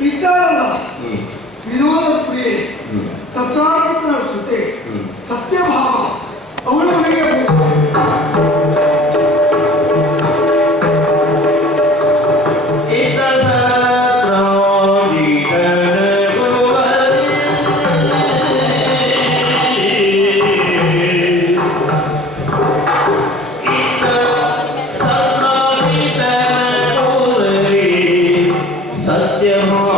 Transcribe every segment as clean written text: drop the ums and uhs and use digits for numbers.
ಇದ್ದಾರಲ್ಲ ವಿನೋದ ಪ್ರಿಯೆ, ಸತ್ಯಾರ್ಥನ ಶ್ರುತೆ, Satyabhama ಅವಳವರಿಗೆ Terima kasih.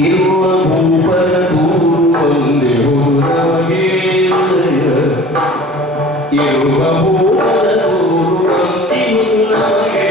ಇರುವ ಭೂಪರ ದೂರು ಒಂದೇ ಹೋರಾಗೆ ಇರುವ ಭೂಪರ ದೂರು ಒಂದೇ ಹೋರಾಗೆ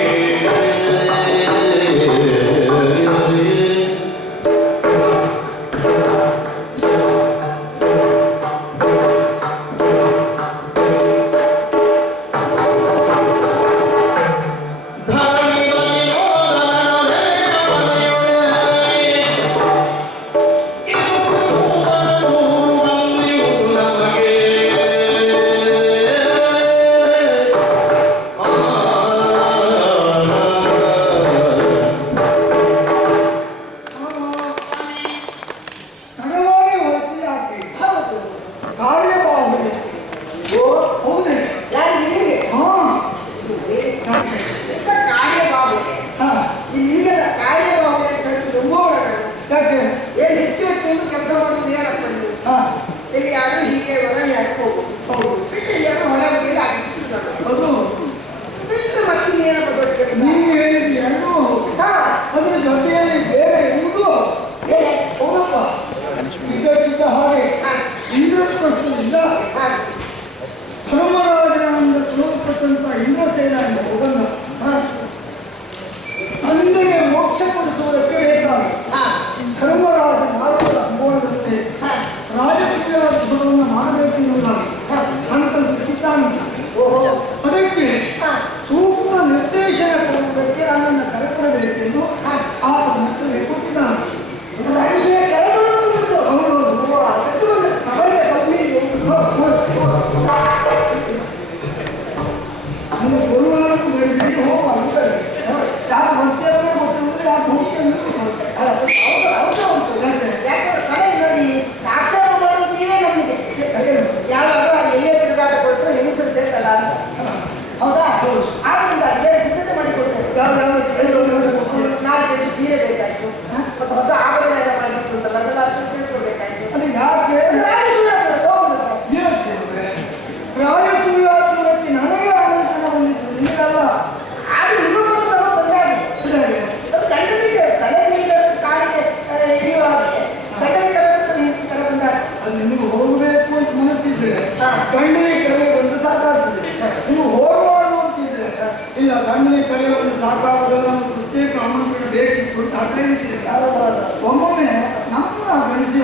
ಒಮ್ಮೊಮ್ಮೆ ನಮ್ಮ ಗಣಿಸಿ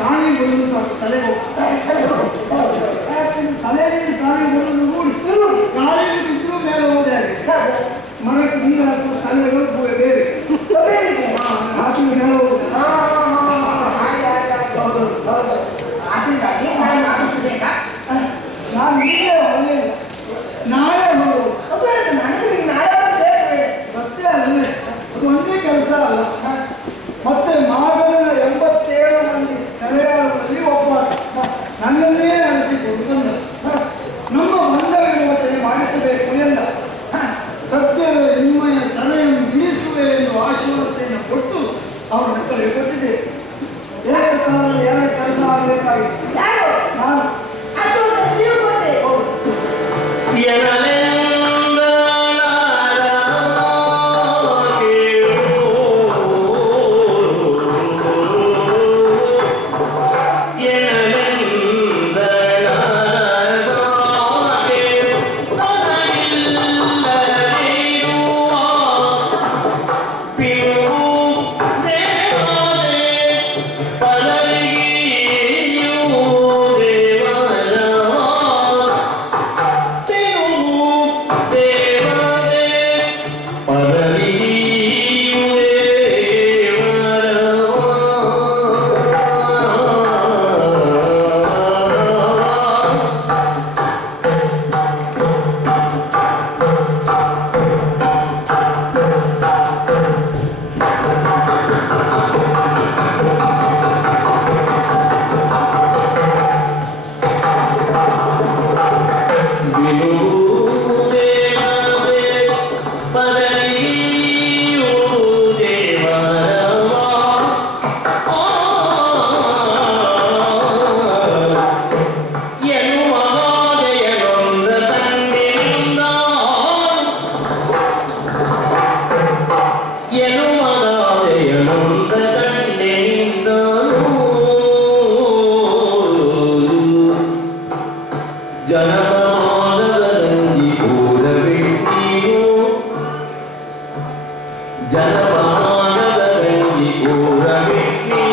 ಗಾಳಿ ಬರುವುದು ತಲೆಗೆ ತಲೆಯಲ್ಲಿ ಗಾಳಿ ಬರುವುದು ನೋಡಿ ಗಾಳಿಯಲ್ಲಿ ಬಿದ್ದು ಮೇಲೆ ಹೋದೆ ಮರಕ್ಕೆ ನೀರು ಹಾಕುವ ತಲೆಗಳು ಬೇರೆ ಹಾಕಿ ಮೇಲೆ ಹೋಗುದು ನಾನು ಈಗ ಒಳ್ಳೆ ನಾಳೆ ಹೋಗುದು ಮತ್ತೆ ಅಲ್ಲೇ ಅದು ಒಂದೇ ಕೆಲಸ ಅಲ್ಲ ಮತ್ತೆ ಮಾಗನ 87 ಮಂದಿ ಸೆರೆಯಾಳುಗಳಲ್ಲಿ ಒಬ್ಬ ನನ್ನನ್ನೇ ಅನಿಸಿಕೊಂಡು ಬಂದ ನಮ್ಮ ಬಂಧಗಳನ್ನು ಮಾಡಿಸಬೇಕು ಎಂದ ಸತ್ಯದ ನಿಮ್ಮಯ ಸಲಹೆಯನ್ನು ಬಿಡಿಸುವೆ ಎಂದು ಆಶೀರ್ವಾದತೆಯನ್ನು ಕೊಟ್ಟು ಅವರ ಕಡೆ ಕೊಟ್ಟಿದೆ ಏಕಕಾಲದಲ್ಲಿ ಎರಡು ಕೆಲಸ ಆಗಬೇಕಾಗಿತ್ತು ನಾನು ಎನ್ನುವ ಶತಮಾನದ ಗಂಗಿ ಊರ ಬಿಟ್ಟಿ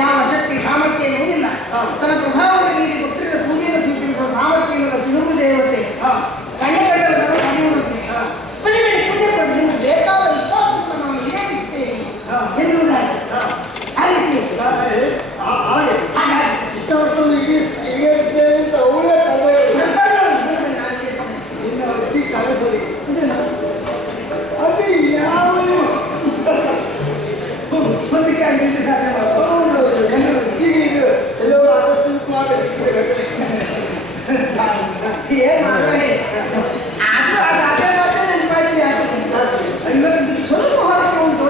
ಯಾವ ಶಕ್ತಿ ಸಾಮರ್ಥ್ಯ ಎನ್ನುವುದಿಲ್ಲ. ತನ್ನ ಪ್ರಭಾವದ ಮೀರಿ ಕೊಟ್ಟಿರುವ ಪೂಜೆಯನ್ನು ಸೂಚಿಸುವ ಸಾಮರ್ಥ್ಯ ಎನ್ನುವ ತಿರುಗು ದೇವತೆ ಕಣ್ಣು ಪಡೆಯುವಂತೆ ಪೂಜೆ ಪಡೆದು ನಿಮಗೆ ಬೇಕಾದ ಇಷ್ಟಾರ್ಥವನ್ನು ನಾವು ಈಡೇರಿಸುತ್ತೇವೆ ಎನ್ನುವುದಾಗಿ ಆ ರೀತಿ ಇಷ್ಟವರ್ತನ್ನು ಈಡೇರಿಸುತ್ತೇವೆ ಅಂತ ಅವರೇ ಕಲಸರಿ ಅದು ಯಾವ ಹೊಂದಿಕೆ ಆಗಿದ್ದು ಸಾಧ್ಯ ಎಲ್ಲೋ ಆಕಸ್ಮಿಕವಾಗಿ ಏನು ಮಾಡಬೇಡಿ ಆದರೂ ಅದು ಅದೇ ಮಾತ್ರ ನೆನಪಾಯ್ತು ಇವತ್ತು ಸ್ವಲ್ಪ ಹೊರಗೆ ಉಂಟು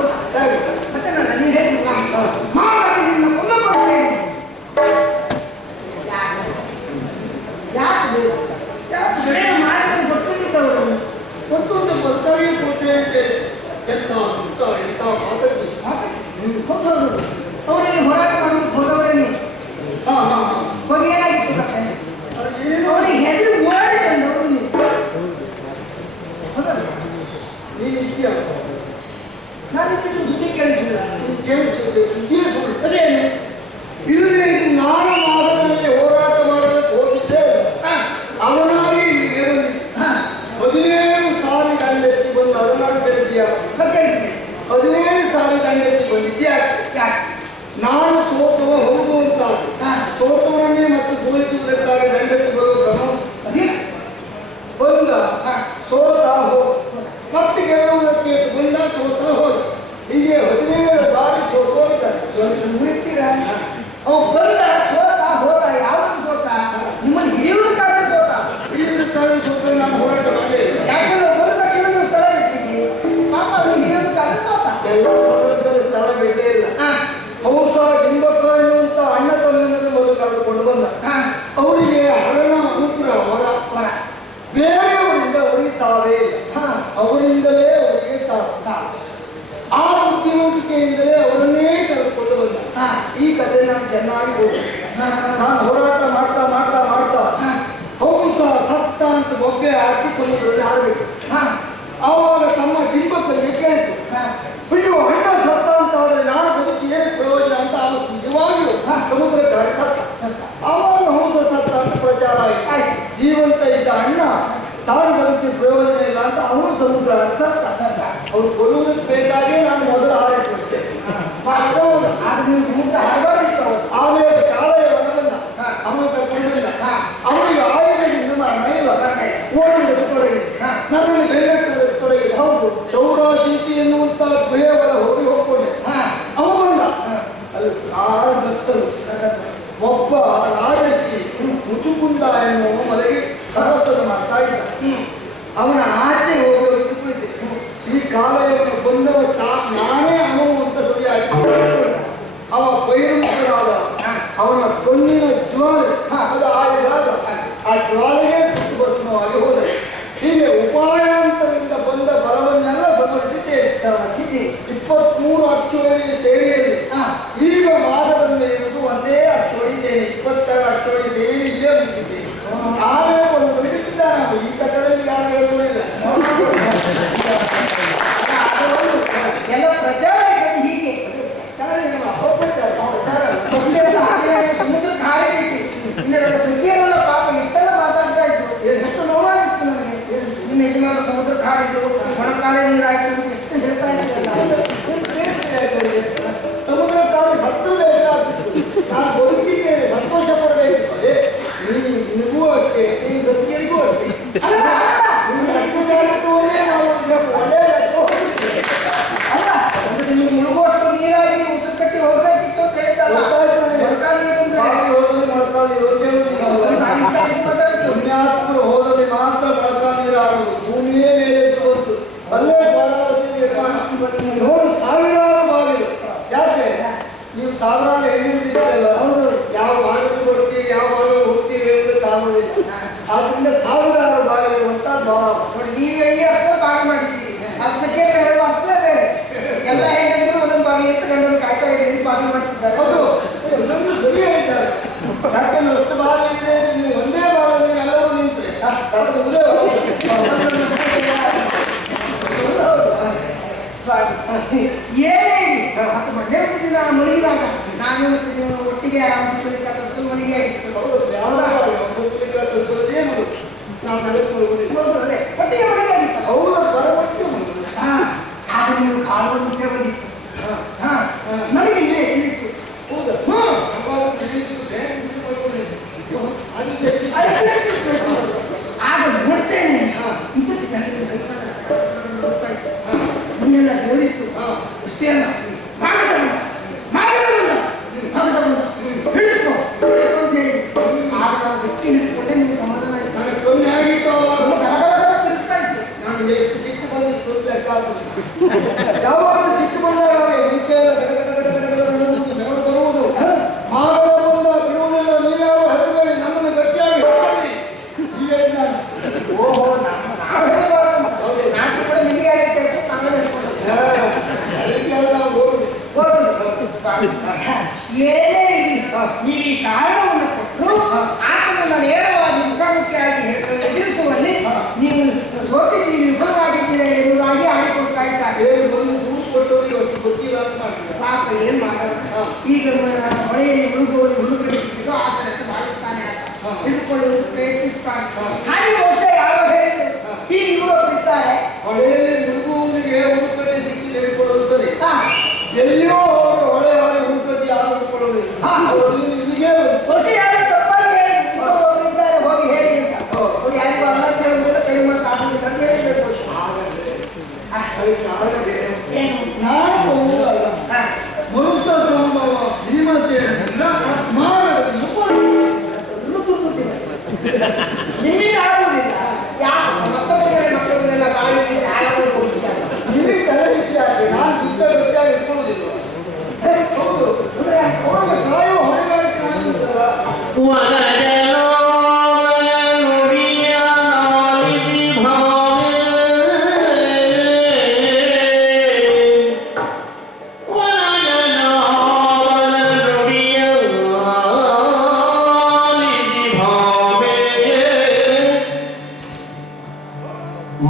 ಮತ್ತೆ ನಾನು ನೀನು ಹೇಳಿ ಮಾಡಿ ನಿನ್ನ ಕೊಂದು ಕೊಡ್ತೇನೆ ಯಾಕೆ ಯಾಕೆ ಮಾಡಿದ್ರೆ ಗೊತ್ತಿದ್ದವರು ಮತ್ತೊಂದು ಬರ್ತಾಗಿ ಕೊಟ್ಟೆ ಎಂತ ಅವರಿಗೆ ಹೋರಾಟ ಮಾಡೋದು ಹೋದವರೇ ಹೋಗಿ ಏನಾಗಿತ್ತು ಅವರಿಗೆ ಹೆಸರು ಓಡಿ ಬಂದವರು ನೀನು ಇದೆಯಾ ನಾನು ಇದನ್ನು ಸುದ್ದಿ ಕೇಳಿಸಿಲ್ಲ ಅದೇನು ಇದು ನಾನು ಮಾದರಲ್ಲಿ ಹೋರಾಟ ಮಾಡಲಿಕ್ಕೆ ಹೋಗಿದ್ದೆ ಅವನಾಗಿ ಇಲ್ಲಿಗೆ ಬಂದಿದ್ದೆ 17 ಸಾರಿ ದಂಡೆತ್ತಿ ಬಂದು ಅದನ್ನಾಗಿ ಬೆಳೆದಿಯಾ 17 ಸಾರಿ ದಂಡೆತ್ತಿ ಬಂದಿದ್ಯಾ ನಾನು ಸೋತವ ಹೌದು ಅಂತ ಸೋತವರನ್ನೇ ಮತ್ತೆ ಸೋಲಿಸುವುದಕ್ಕಾಗಿ ದಂಡೆತ್ತಿ ಬರುವ ಕ್ರಮ ಬಂದ ಸೋತ ಹೋದ ಮತ್ತೆ ಗೆಲ್ಲುವುದಕ್ಕೆ ಬಂದ ಸೋತ ಹೋದ ಹೀಗೆ 17 ಬಾರಿ ಸೋತು ಹೋಗಿದ್ದಾರೆ ಮುರಿತೀರ ಅವ ಬಂದ ಸೋತ ಹೋದ ಯಾವುದು ಸೋತ ನಿಮ್ಮನ್ನು ಹಿಡಿಯುವುದಕ್ಕಾಗಿ ಸೋತ ಹಿಡಿಯುವುದಕ್ಕಾಗಿ ಸೋತ ನಾನು ಹೋರಾಟ ಮಾಡಲಿಲ್ಲ ಯಾಕಂದ್ರೆ ಬಂದ ತಕ್ಷಣ ನೀವು ಸ್ಥಳ ಬಿಟ್ಟಿದ್ದೀವಿ ಪಾಪ ಅವ್ರು ಹಿಡಿಯೋದಕ್ಕಾಗಿ ಸೋತ ಎಲ್ಲ ಸಂದರ್ಭದಲ್ಲಿ ಸ್ಥಳ ಬೇಕೇ ಇಲ್ಲ ಹೌಸ ಡಿಂಬಕ್ಕ ಎನ್ನುವಂತ ಅಣ್ಣ ತಮ್ಮನನ್ನು ಮೊದಲು ಕರೆದುಕೊಂಡು ಬಂದ ಅವರಿಗೆ ಹರಣ ಅನುಗ್ರಹ ವರ ಬೇರೆಯವರಿಂದ ಅವರಿಗೆ ಸಾವೇ ಇಲ್ಲ ಅವರಿಂದಲೇ ಅವರಿಗೆ ಸಾವು ಆ ಬುದ್ಧಿವಂತಿಕೆಯಿಂದಲೇ ಅವರನ್ನೇ ಕರೆದುಕೊಂಡು ಬಂದ ಈ ಕಥೆ ನಾನು ಚೆನ್ನಾಗಿ ಓದಿದೆ ನಾನು ಹೋರಾಟ ಮಾಡ್ತಾ ಮಾಡ್ತಾ ಮಾಡ್ತಾ ಹೌಸ ಸತ್ತ ಅಂತ ಬೊಗ್ಗೆ ಹಾಕಿ ಸಮುದ್ರದಲ್ಲಿ ಹಾರಬೇಕು ಆವಾಗ ತಮ್ಮ ಡಿಂಬಕ್ಕಲ್ಲಿ ಕೇಳಿತು ಅಯ್ಯೋ ಅಣ್ಣ ಸತ್ತ ಅಂತ ಆದ್ರೆ ನಾನು ಬದುಕಿ ಏನು ಪ್ರಯೋಜನ ಅಂತ ಅವನು ನಿಜವಾಗಿಯೂ ಸಮುದ್ರಕ್ಕೆ ಹಾರಿ ಸತ್ತ ಆವಾಗ ಹೌಸ ಸತ್ತ ಅಂತ ಪ್ರಚಾರ ಆಯ್ತು ಜೀವಂತ ಇದ್ದ ಅಣ್ಣ ತಾನು ಬದುಕಿ ಪ್ರಯೋಜನ ಇಲ್ಲ ಅಂತ ಅವನು ಸಮುದ್ರ ಸತ್ತ ಅವ್ರು ಕೊಲ್ಲುವುದಕ್ಕೆ ಬೇಕಾಗಿ ನಾನು ಮೊದಲು ಹಾರಿಕೊಟ್ಟೆ ಅದು ನೀವು ಸಮುದ್ರ ಹರಬಾರ್ದಿತ್ತು ಆಮೇಲೆ ಕಾಳೆಯವನ್ನ ಬಂದ ಅವನು ಕರ್ಕೊಂಡು ಬಂದ ಅವನಿಗೆ ಆಯುಧದಿಂದ ಮೈಲ ಓಡುವುದಕ್ಕೆ ತೊಡಗಿದೆ ನನ್ನಲ್ಲಿ ಬೇರೆ ತೊಡಗಿದೆ ಹೌದು ಚೌರಾಶೀತಿ ಎನ್ನುವಂತ ಗುಹೆಯವರ ಹೋಗಿ ಹೋಗ್ಕೊಂಡೆ ಅವ ಬಂದ ಅಲ್ಲಿ ಆರು ಭಕ್ತರು ಒಬ್ಬ ರಾಜಶ್ರೀ ಮುಚುಕುಂದ ಎನ್ನುವ ಮನೆಗೆ ಪ್ರವಾಸದ ಮಾಡ್ತಾ ಇದ್ದ ಅವನ ಆಚೆ ಹೋಗಿ ಕುಳಿತೆ ಈ ಕಾಲೆಯನ್ನು ಬಂದವ ನಾನೇ ಅವನು ಅಂತ ಸರಿಯಾಗಿ ಅವ ಬೈರುಮುಖನಾದ ಅವನ ಕಣ್ಣಿನ ಜ್ವಾಲೆ ಅದು ಆಡಿದಾಗ ಆ ಜ್ವಾಲೆಗೆ ಸುತ್ತು ಭಸ್ಮವಾಗಿ ಹೋದರೆ ಹೀಗೆ ಉಪಾಯಾಂತರದಿಂದ ಬಂದ ಬಲವನ್ನೆಲ್ಲ ಸಮರ್ಪಿಸಿದ್ದೇನೆ 23 ಅಚ್ಚುವರಿಗೆ ಸೇರಿಯಲ್ಲಿ ಈಗ ಮಾದವನ್ನು ಇರುವುದು ಒಂದೇ ಅಚ್ಚುವಡಿ ಸೇನೆ 22 ಅಚ್ಚುವಡಿ ಸೇರಿ ಇಲ್ಲೇ ಮುಗಿದ್ದೇನೆ ಆಮೇಲೆ ಒಂದು ಕಾಡಿದ್ರು ಮೊಣಕಾಲೆ ನೀರು ಹಾಕಿ ಅಂತ ಎಷ್ಟು ಹೇಳ್ತಾ ಇದ್ದೀರಲ್ಲ. ಸಮುದ್ರ ಕಾಲು ಸತ್ತು ಬೇಕಾಗ್ತಿತ್ತು. ನಾನು ಬದುಕಿದ್ದೇನೆ, ಸಂತೋಷ ಪಡಬೇಕು. ನಿನಗೂ ಅಷ್ಟೇ, ನೀನು ಸತ್ಯರಿಗೂ ಅಷ್ಟೇ. ಅಲ್ಲ ನೀವು ಮುಳುಗುವಷ್ಟು ನೀರಾಗಿ ಉಸಿರು ಕಟ್ಟಿ ಹೋಗ್ಬೇಕಿತ್ತು ಅಂತ ಹೇಳ್ತಲ್ಲ. ಪುಣ್ಯಾತ್ಮರು ಹೋದಲ್ಲಿ ಮಾತ್ರ ಮೊಳಕಾಲು ನೀರಾಗುವುದು. ಭೂಮಿಯೇ ಮೇಲೆ ಬಂತು ಅಲ್ಲೇ ನಿರ್ಮಾಣ. ನೋಡು ಸಾವಿರಾರು ಬಾಗಿಲು. ಯಾಕೆ ನೀವು ಸಾವಿರಾರು ಹೆಣ್ಣಿಲ್ಲ? ಹೌದು, ಯಾವ ಬಾಗಿಲು ಕೊಡ್ತೀರಿ, ಯಾವ ಬಾಗಿಲು ಹೋಗ್ತೀರಿ ಎಂದು ಕಾಣುವುದಿಲ್ಲ. ಆದ್ರಿಂದ ಸಾವಿರಾರು ಬಾಗಿಲು ಅಂತ ನೋಡಿ, ನೀವೇ ಈ ಅರ್ಥ ಬಾಗಿ ಮಾಡಿದ್ದೀರಿ. ಅದು ಸದ್ಯ ಬೇರೆ ಅರ್ಥ ಬೇರೆ. ಎಲ್ಲ ಹೆಣ್ಣಂದ್ರು ಒಂದೊಂದು ಬಾಗಿ ಇಟ್ಟುಕೊಂಡು ಕಾಯ್ತಾ ಇದ್ದೀರಿ, ಬಾಗಿ ಮಾಡ್ತಿದ್ದಾರೆ. ಹೌದು, ಎಲ್ಲರೂ ಸರಿ ಹೇಳ್ತಾರೆ. ಯಾಕಂದ್ರೆ ಎಷ್ಟು ಬಾಗಿಲಿದೆ, ನೀವು ಒಂದೇ ಬಾಗಿಲು ಎಲ್ಲರೂ ನಿಂತ್ರೆ ಏನೇ ಹತ್ತು ಮನೆ ದಿನ ಮಲಗಿದಾಗ ನಾನು ಮತ್ತು ನೀವು ಒಟ್ಟಿಗೆ ಆರಾಮಿಸಬೇಕಾದದ್ದು ಮನೆಗೆ ಆಗಿತ್ತು. ಒಟ್ಟಿಗೆ ಮನೆಗೆ ಆಗಿತ್ತು. ಅವರ ಬರವಷ್ಟು ಆದ್ರೆ ನೀವು ಕಾಡುವ ಮುದ್ದೆ ಬಂದಿತ್ತು. ನನಗೆ ಇಲ್ಲೇ ತಿಳಿತು. ಹೌದಾ? ಆಗ ನೋಡ್ತೇನೆ ಮನೆಯೆಲ್ಲ ಬೋರಿತ್ತು. ಅಷ್ಟೇ ಅಲ್ಲ, ಹಿಡಿದು ಆಗ ನಾವು ವ್ಯಕ್ತಿ ಹಿಡಿದುಕೊಂಡೆ ನಿಮ್ಗೆ ಸಮಾಧಾನ ಆಯ್ತು. ನನಗೆ ಕಮ್ಮಿ ಆಗಿತ್ತು. ತಿರುಗ್ತಾ ಇತ್ತು. ನಾನು ಎಷ್ಟು ಸಿಟ್ಟು ಬಂದಿತ್ತು ಯಾವಾಗ ಸಿಟ್ಟು ಬಂದಾಗ ಬರುವುದು ಮಾನವ ಬಂದ ಬಿಡುವುದಿಲ್ಲ. ನೀವ್ಯಾವ ಹರಿಬೇಡಿ, ನಮ್ಮನ್ನು ಗಟ್ಟಿಯಾಗಿ ಹಿಡಿದು. ಈಗ ನಾನು ಓಹೋ, ನಾವು ನಾಟಿ ಕೂಡ ನಿಮಗೆ ಆಗಿತ್ತು, ನಾವೇ ಹೇಳ್ಕೊಂಡು ಅದಕ್ಕೆಲ್ಲ ಹೋಗುದು. ಏನೇ ಇರಲಿ, ನೀವು ಈ ಕಾರಣವನ್ನು ಕೊಟ್ಟು ಆತನನ್ನು ನೇರವಾಗಿ ಮುಖಾಮುಖಿಯಾಗಿ ಎದುರಿಸುವಲ್ಲಿ ನೀವು ಸೋತಿದ್ದೀರಿ, ವಿಫಲವಾಗಿದ್ದೀರಿ ಎನ್ನುವುದಾಗಿ ಆಡಿಕೊಡ್ತಾ ಇದ್ದಾರೆ. ಒಂದು ದೂರು ಕೊಟ್ಟವರಿಗೆ ಅಷ್ಟು ಗೊತ್ತಿಲ್ಲ ಅಂತ ಮಾಡ್ತಾರೆ. ಪಾಪ ಏನ್ ಮಾಡೋಣ. ಈಗ ಹೊಳೆಯಲ್ಲಿ ಮುಳುಗುವಲ್ಲಿ ಮುಳುಗಡಿಸಿದ್ದು ಆಸನಕ್ಕೆ ಭಾವಿಸ್ತಾನೆ, ಹಿಡಿದುಕೊಳ್ಳುವುದು ಪ್ರಯತ್ನಿಸ್ತಾನೆ. ಹಾಗೆ ವರ್ಷ ಯಾವ ಹೇಳಿದ್ರು ಈ ಯುವಕರು ಇದ್ದಾರೆ. ಹೊಳೆಯಲ್ಲಿ ಮುಳುಗುವವನಿಗೆ ಹುಡುಕಡೆ ಸಿಕ್ಕಿ ತೆಗೆದುಕೊಳ್ಳುತ್ತದೆ. ಎಲ್ಲಿಯೋ ಅವರು ಹೊಳೆ ಹಾರಿ ಹುಡುಕಿ ಯಾರು ಹುಡುಕೊಳ್ಳುವುದಿಲ್ಲ. ಇಲ್ಲಿಗೆ ವರ್ಷ ಯಾರು ತಪ್ಪಾಗಿ ಹೇಳಿದ್ರು ಇದ್ದಾರೆ, ಹೋಗಿ ಹೇಳಿ ಅಂತ. ಹೋಗಿ ಯಾರಿಗೂ ಅಲ್ಲ ಅಂತ ಹೇಳುವುದಿಲ್ಲ, ಕೈ ಮಾಡಿ ಆಗುದಿಲ್ಲ ಅಂತ ಹೇಳಿದ್ರು. ಏನು ನಾನು ಹೋಗುವುದಲ್ಲ. ಮರುತ ಸಂಭವ ಭೀಮಸೇನಿಂದ ನಿಮಗೆ ಆಗುವುದಿಲ್ಲ. ಯಾಕೆ ಮಕ್ಕಳೆಲ್ಲ ಗಾಳಿ ಸಾಲಗಳು ಹೋಗ್ತಾರೆ. ನಿಮಗೆ ತಲೆ ಬಿಸಿ ಆಗ್ತದೆ. ನಾನು ಬಿದ್ದ ಗಟ್ಟಿಯಾಗಿ ಇಟ್ಕೊಳ್ಳುವುದಿಲ್ಲ. ಹೌದು, ಕಾಯೋ ಹೊಣೆಗಾರಿಕೆ ಆಗಿರುತ್ತಲ್ಲ.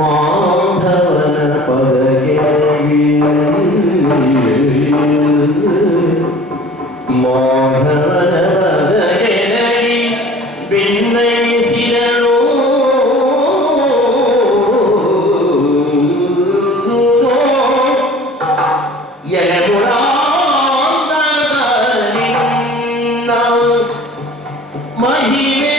ಮಾಧವನ ಪದಗೆ ಮಾಧವನ ಪದಗೆ ಭಿನ್ನಯಿಸಿದನು ಮಹಿಮೆ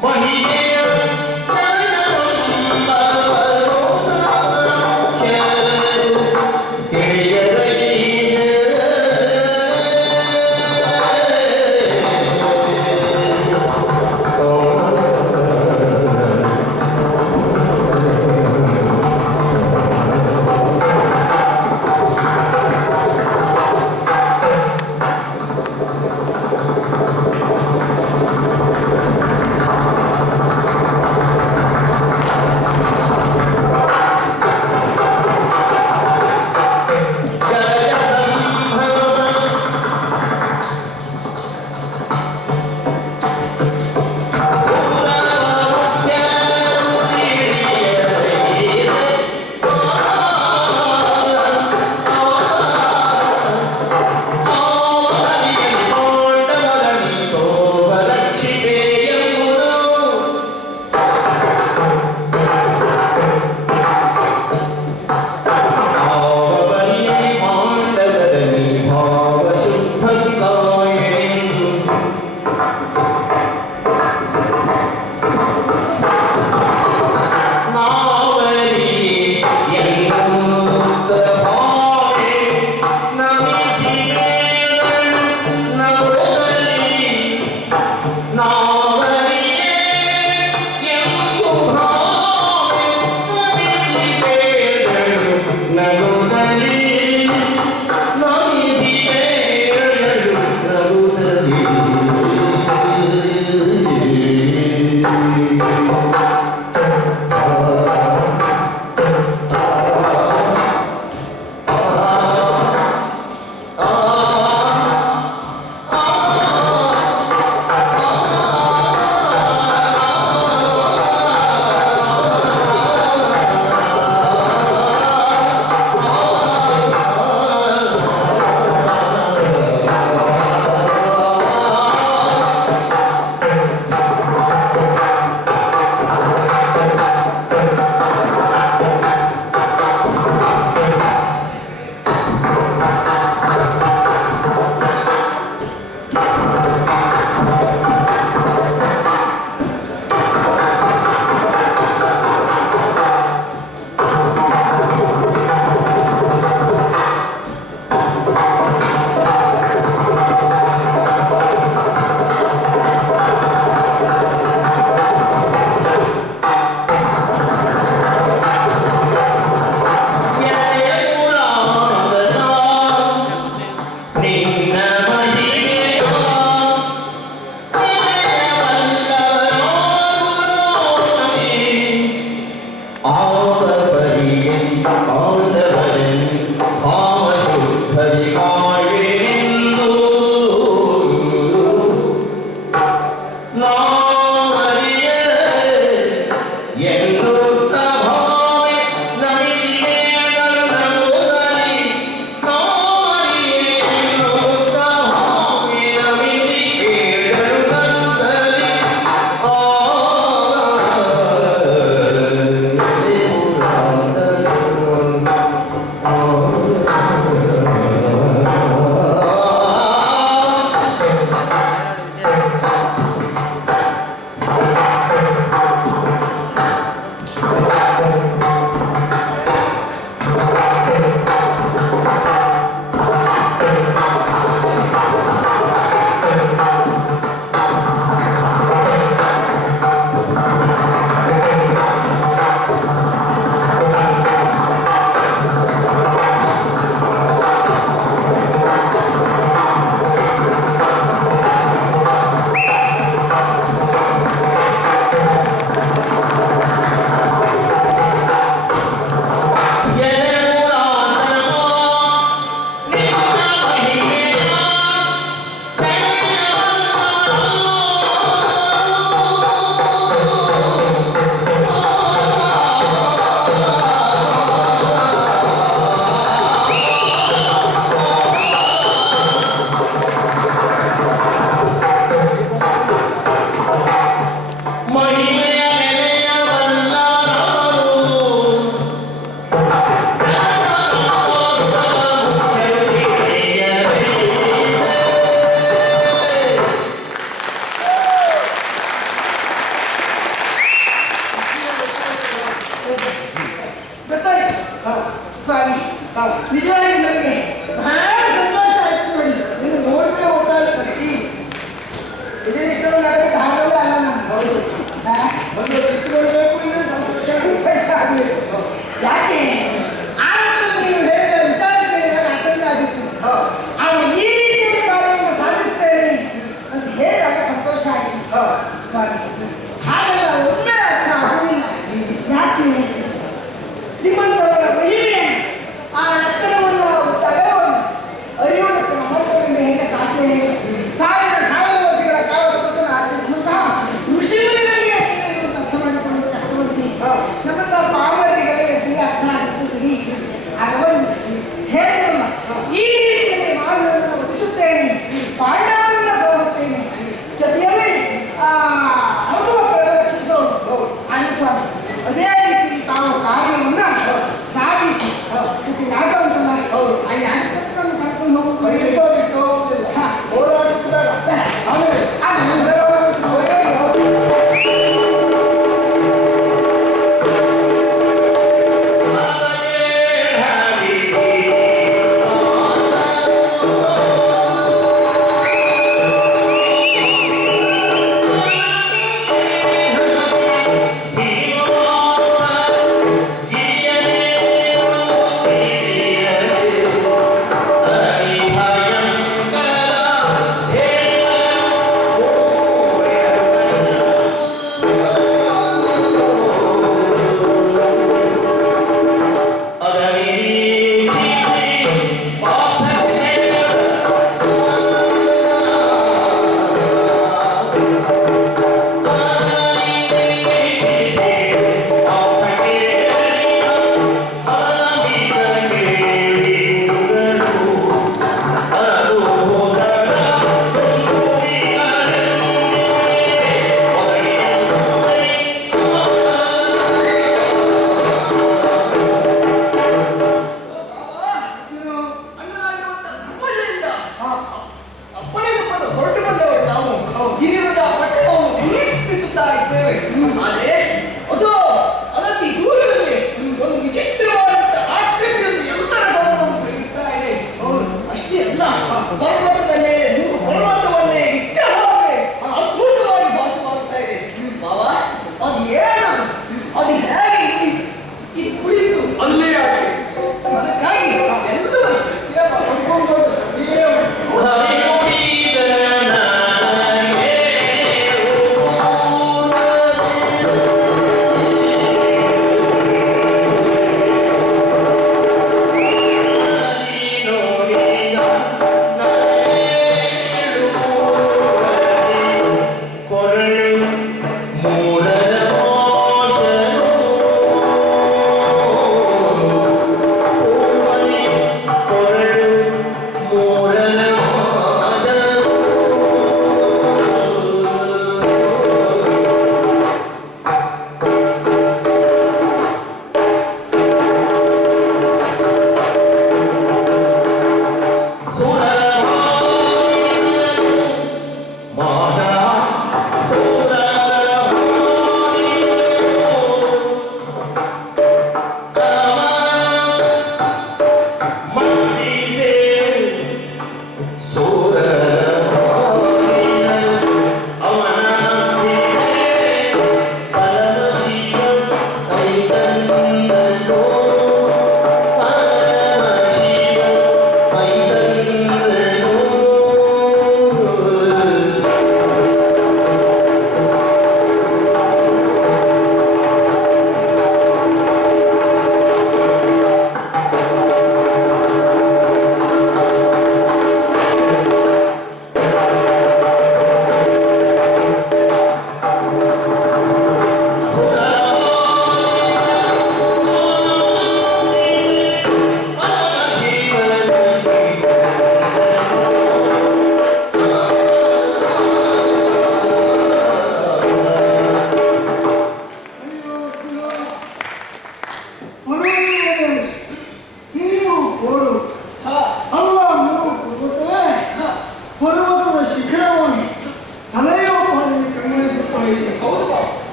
ಮಹಿಮೆಯ ಗೊತ್ತಾಯ್ತು ಸ್ವಾಮಿ, ನಿಜವಾಗಿ ನನಗೆ ಬಹಳ ಸಂತೋಷ ಆಯ್ತು ನೋಡಿ. ನೀನು ನೋಡಿದ್ರೆ ಗೊತ್ತಾಗ್ತದೆ. ಇಷ್ಟೊಂದು ಹಾಗಲ್ಲ ಅಲ್ಲ ನಾನು. ಹೌದು, ಒಂದು ಇಟ್ಕೊಳ್ಬೇಕು ಅಂದ್ರೆ ಸಂತೋಷ ಆಗಬೇಕು. ಯಾಕೆ ಆರಂಭದಲ್ಲಿ ನೀವು ಹೇಳಿದ ವಿಚಾರಕ್ಕೆ ಆತಂಕ ಆಗಿತ್ತು. ಅವನು ಈ ರೀತಿಯ ಕಾರ್ಯವನ್ನು ಸಾಧಿಸ್ತೇನೆ ಅಂತ ಹೇಳಿದಾಗ ಸಂತೋಷ ಆಗಿತ್ತು ಸ್ವಾಮಿ. ಹಾಗೆಲ್ಲ ಒಮ್ಮೆ ಅರ್ಥ ಆಗುವುದಿಲ್ಲ. ಯಾಕೆ ನಿಮ್ಮಂಥವರ ಮಹಿಮೆ ಆ ಎತ್ತರವನ್ನು ತಗಲವನ್ನು ಅರಿಯುವುದಕ್ಕೆ ನಮ್ಮಂಥವರಿಂದ ಹೇಗೆ ಸಾಧ್ಯ? ಸಾವಿರ ವರ್ಷಗಳ ಕಾಲ ತಪಸ್ಸನ್ನು ಆಚರಿಸುವಂತಹ ಋಷಿಮುನಿಗಳಿಗೆ ಅರ್ಥ ಮಾಡಿಕೊಂಡು ಚಕ್ರವರ್ತಿ ನಮ್ಮಂತಹ ಪಾಮರರಿಗೆ ಅರ್ಥ ಆಗಿಸುತ್ತೀರಿ. ಆಗವನ್ನು ಹೇಳಿದಲ್ಲ, ಈ ರೀತಿಯಲ್ಲಿ ಮಾಡುವುದನ್ನು ಒದಿಸುತ್ತೇನೆ, ಪಾಂಡವರನ್ನ ಹೋಗುತ್ತೇನೆ, ಜೊತೆಯಲ್ಲಿ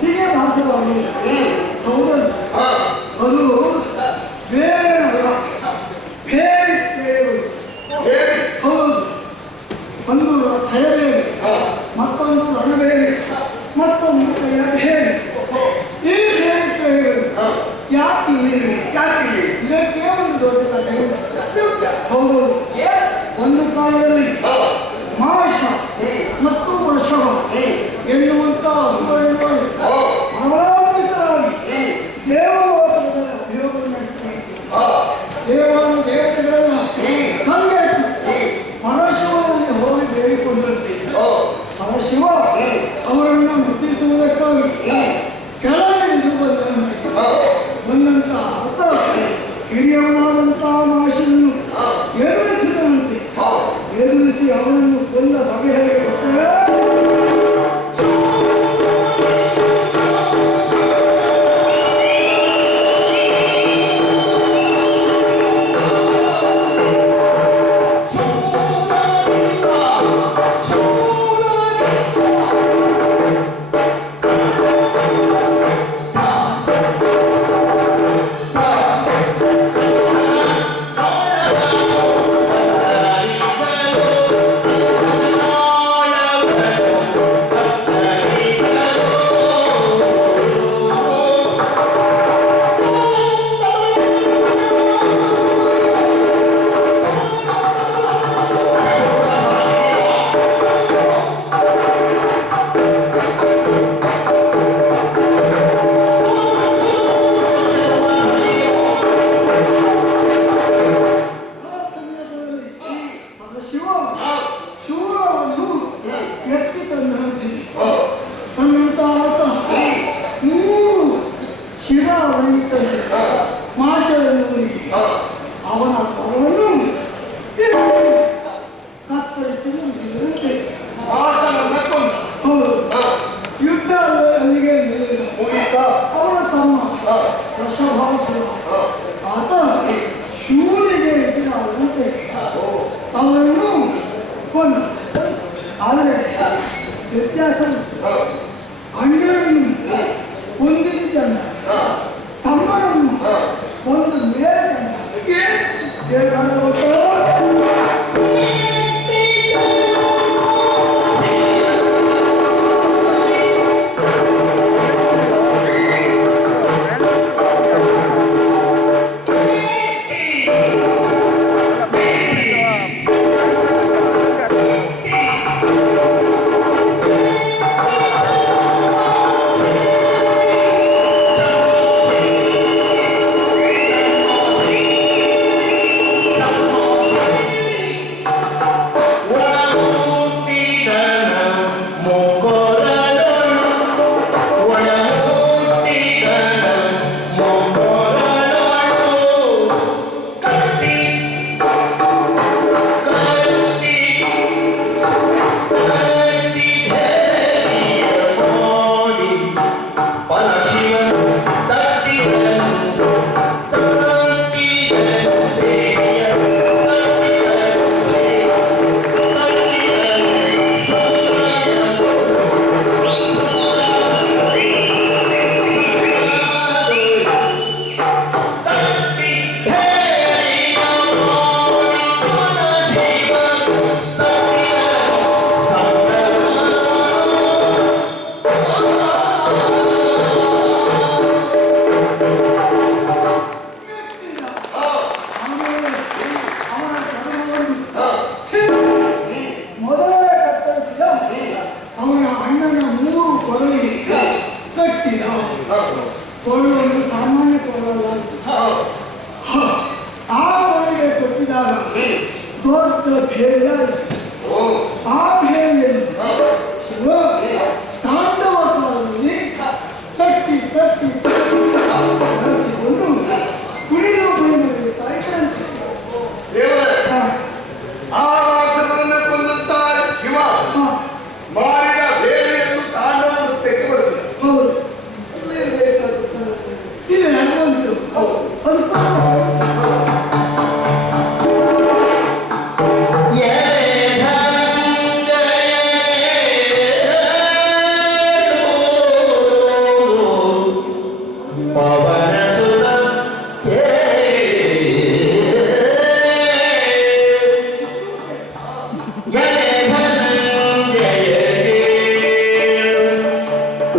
ಹೀಗೆ ನಾಶವಾಗಿ ಹೌದಲ್ಲ ಅದು ಬೇರೆ ಅಲ್ಲ. ಬೇರೆ ಬೇರೆ ಹೌದು. ಒಂದು ಭಯಬೇರೆ, ಮತ್ತೊಂದು ರಣಬೇರೆ, ಮತ್ತೊಂದು ಬೇರೆ. ಈ ಬೇರೆ ಯಾಕೆ ಇದಕ್ಕೆ ಒಂದು ದೊಡ್ಡ ಕಥೆ ಉಂಟು. ಹೌದು. ಒಂದು ಕಾಲದಲ್ಲಿ ಮಾಷ ಮತ್ತು ವೃಷಭ ಎನ್ನುವಂತ ಅವಲಂಬಿತರಾಗಿ ದೇವಲೋಕದ ಅಭಿಯೋಗ ನಡೆಸ್ತಾ ದೇವತೆಗಳನ್ನ ನಮಗೆ ಪರಶಿವನಲ್ಲಿ ಹೋಗಿ ಬೇಡಿಕೊಂಡಂತೆ ಪರಶಿವ ಅವರನ್ನು ಮುಟ್ಟಿಸುವುದಕ್ಕಾಗಿ ಕೆಳಗೆ ಬಂದಂತ ಆತ ಹಿರಿಯವಾದಂತ ಮಾಷನ್ನು ಎದುರಿಸಿದಂತೆ ಎದುರಿಸಿ ಅವನನ್ನು ಕೊಂದ ಬಗೆಹರೆ ಕೊಟ್ಟರೆ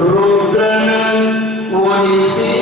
ರುದ್ರನ ಒಲಿಸಿ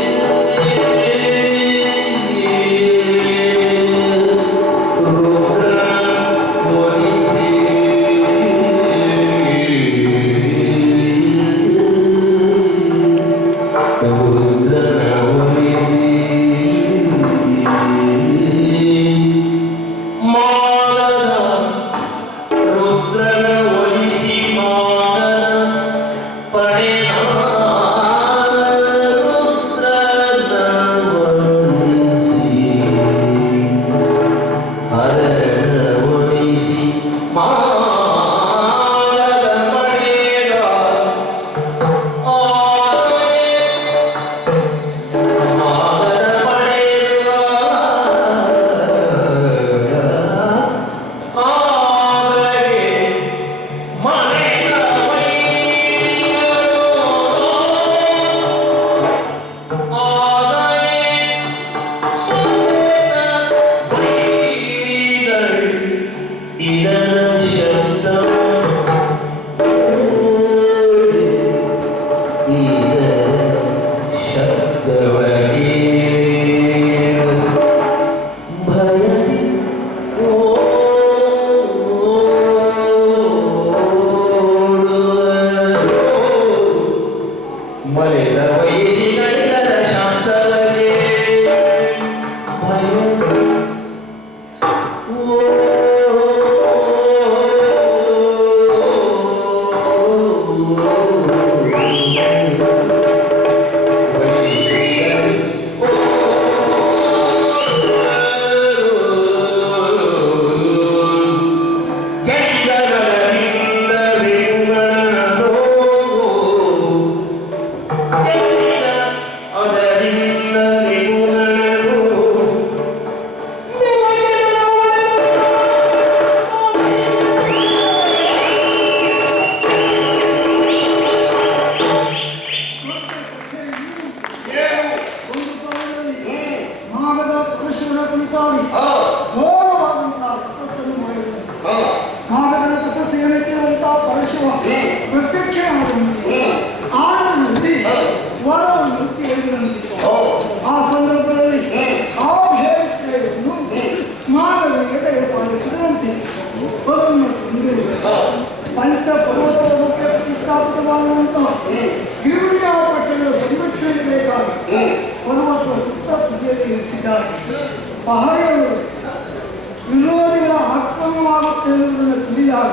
ವಿರೋಧಿಗಳ ಆಕ್ರಮಣವಾಗುತ್ತೆ ಎನ್ನುವುದನ್ನು ತಿಳಿದಾಗ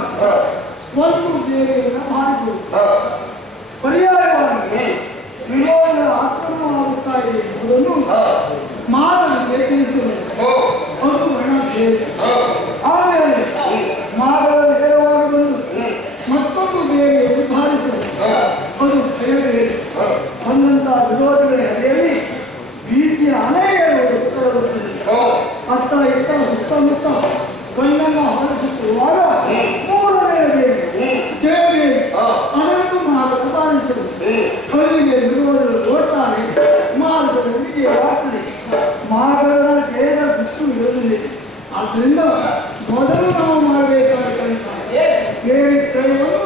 ಒಂದು ಬೇರೆಯನ್ನು ಮಾಡಿದರು. ಪರ್ಯಾಯವಾಗಿ ವಿರೋಧಿಗಳ ಆಕ್ರಮಣವಾಗುತ್ತಾ ಇದೆ ಎಂಬುದನ್ನು ಮಾಡಲು ಯತ್ನಿಸಿದರು. ಅದು ಹಣ ಬೇರೆ. ಆಮೇಲೆ ಮಾಡಲು ನೇರವಾಗಿ ಬಂದು ಮತ್ತೊಂದು ಬೇರೆಯನ್ನು ಭಾವಿಸಿದರು. ಅದು ಬೇರೆ ಬಂದಂತ ವಿರೋಧಿಗಳ ಅಲೆಯಲ್ಲಿ ಭೀತಿಯ ಅಲೆಯನ್ನು ಅತ್ತ ಇತ್ತ ಸುತ್ತಮುತ್ತ ಕಣ್ಣನ್ನು ಹೊರಸುತ್ತಿರುವಾಗ ಮೂರನೆಯ ಬೇರೆ ಅದನ್ನು ಮಾತು ಪಾಲಿಸಲು ಕಲ್ಲಿಗೆ ವಿರೋಧಗಳು ನೋಡ್ತಾರೆ. ಮಾರ್ಗದ ವಿಜಯವಾಗ್ತದೆ. ಮಾರ್ಗದ ಜಯದ ಬಿಟ್ಟು ಇರುವುದಿಲ್ಲ. ಆದ್ದರಿಂದ ಮೊದಲು ನಾವು ಮಾಡಬೇಕಾದ ಕೆಲಸ ಬೇರೆ ತ್ರಯವನ್ನು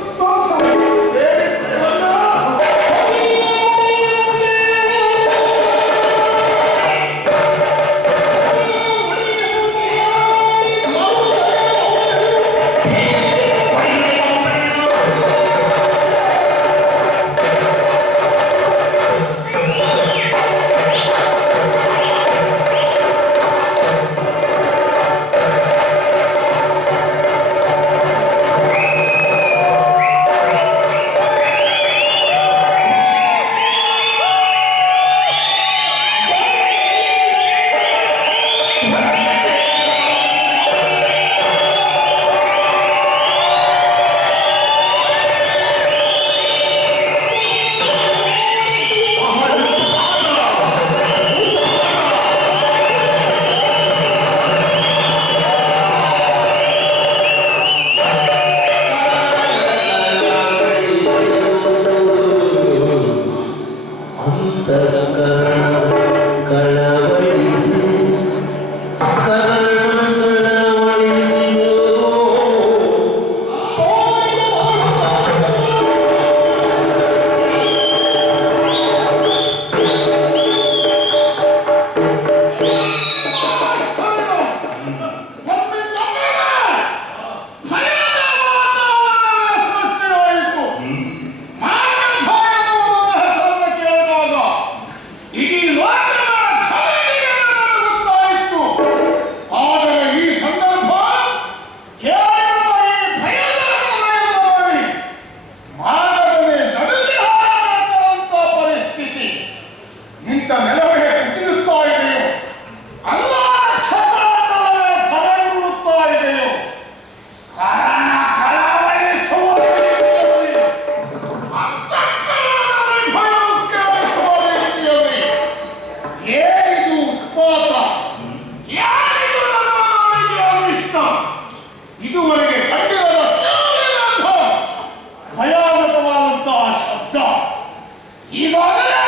ಈಗಾಗಲೇ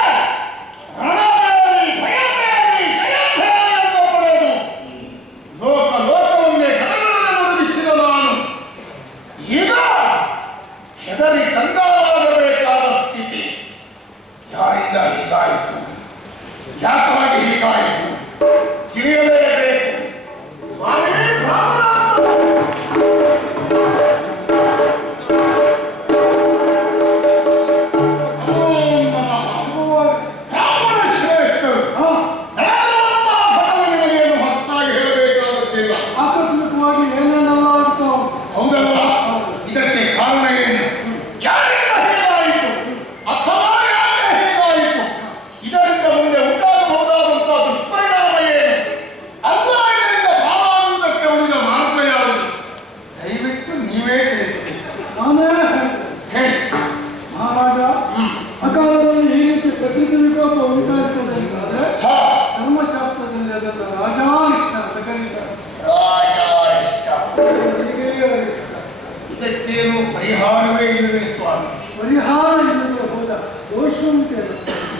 ರಣಬೇರಿ ಭಯಬೇರಿ ಜಯಬೇರಿ ಅಂತ ಪಡೆದು ಲೋಕವನ್ನೇ ಗಡಗಡನೆ ನಡುಗಿಸಿದ ನಾನು ಈಗ ಹೆದರಿ ಕಂಗಾಲಾಗಬೇಕಾದ ಸ್ಥಿತಿ. ಯಾರಿಂದ ಹೀಗಾಯಿತು, ಯಾಕಾಗಿ ಹೀಗಾಯಿತು ತಿಳಿಯಲೇಬೇಕು. ಸ್ವಾಮಿ ಆಕಸ್ಮಿಕವಾಗಿ ಏನೇನೆಲ್ಲ ಆಗ್ತಾವ. ಹೌದಲ್ಲ, ಇದಕ್ಕೆ ಕಾರಣ ಏನು? ಯಾರಿಂದ ಹೇಗಾಯಿತು ಅಥವಾ ಯಾಕೆ ಹೇಗಾಯಿತು? ಇದರಿಂದ ಮುಂದೆ ಉಂಟಾಗಬಹುದಾದಂತಹ ದುಷ್ಪರಿಣಾಮ ಏನು? ಅಲ್ಲ, ಇದರಿಂದ ಪಾರಾಗುವುದಕ್ಕೆ ಉಳಿದ ಮಾರ್ಗ ಯಾವುದು? ದಯವಿಟ್ಟು ನೀವೇ ತಿಳಿಸಬೇಕು. ನಾನೇ ಹೇಳಿ ಮಹಾರಾಜ, ಅಕಾಲದಲ್ಲಿ ಈ ರೀತಿ ಪ್ರಕೃತಿ ವಿಕೋಪ ಉಂಟಾಗ್ತದೆ ಅಂತಂದ್ರೆ ಹಾ, ಧರ್ಮಶಾಸ್ತ್ರದಲ್ಲಿ ಅದನ್ನು ರಾಜಾರಿಷ್ಟ ಅಂತ ಕರೀತಾರೆ. ರಾಜಾರಿಷ್ಟ. ಹೀಗೆಯೇ ಇದಕ್ಕೇನು ಪರಿಹಾರವೇ ಇಲ್ಲವೇ ಸ್ವಾಮಿ? ಪರಿಹಾರ ಇಲ್ಲದೆ ಹೋದ ದೋಷವಂತೆ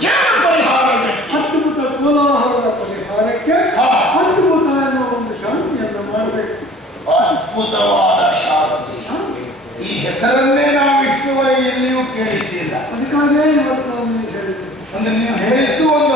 ಏನು ಪರಿಹಾರವೇ? ಅದ್ಭುತ ಕೋಲಾಹಲದ ಪರಿಹಾರಕ್ಕೆ ಹಾ. ಅದ್ಭುತ ಎನ್ನುವ ಒಂದು ಶಾಂತಿಯನ್ನು ಮಾಡಬೇಕು. ಅದ್ಭುತವಾದ ಶಾಂತಿ. ಈ ಹೆಸರನ್ನೇ ನಾವು ಇಷ್ಟುವರೆಗೆ ಎಲ್ಲಿಯೂ ಕೇಳಿದ್ದಿಲ್ಲ. ಅದಕ್ಕಾಗೇ ಇವತ್ತು ನಾನು ಹೇಳಿದ್ದೆ. ಅಂದ್ರೆ ನೀವು ಹೇಳಿದ್ದು ಒಂದು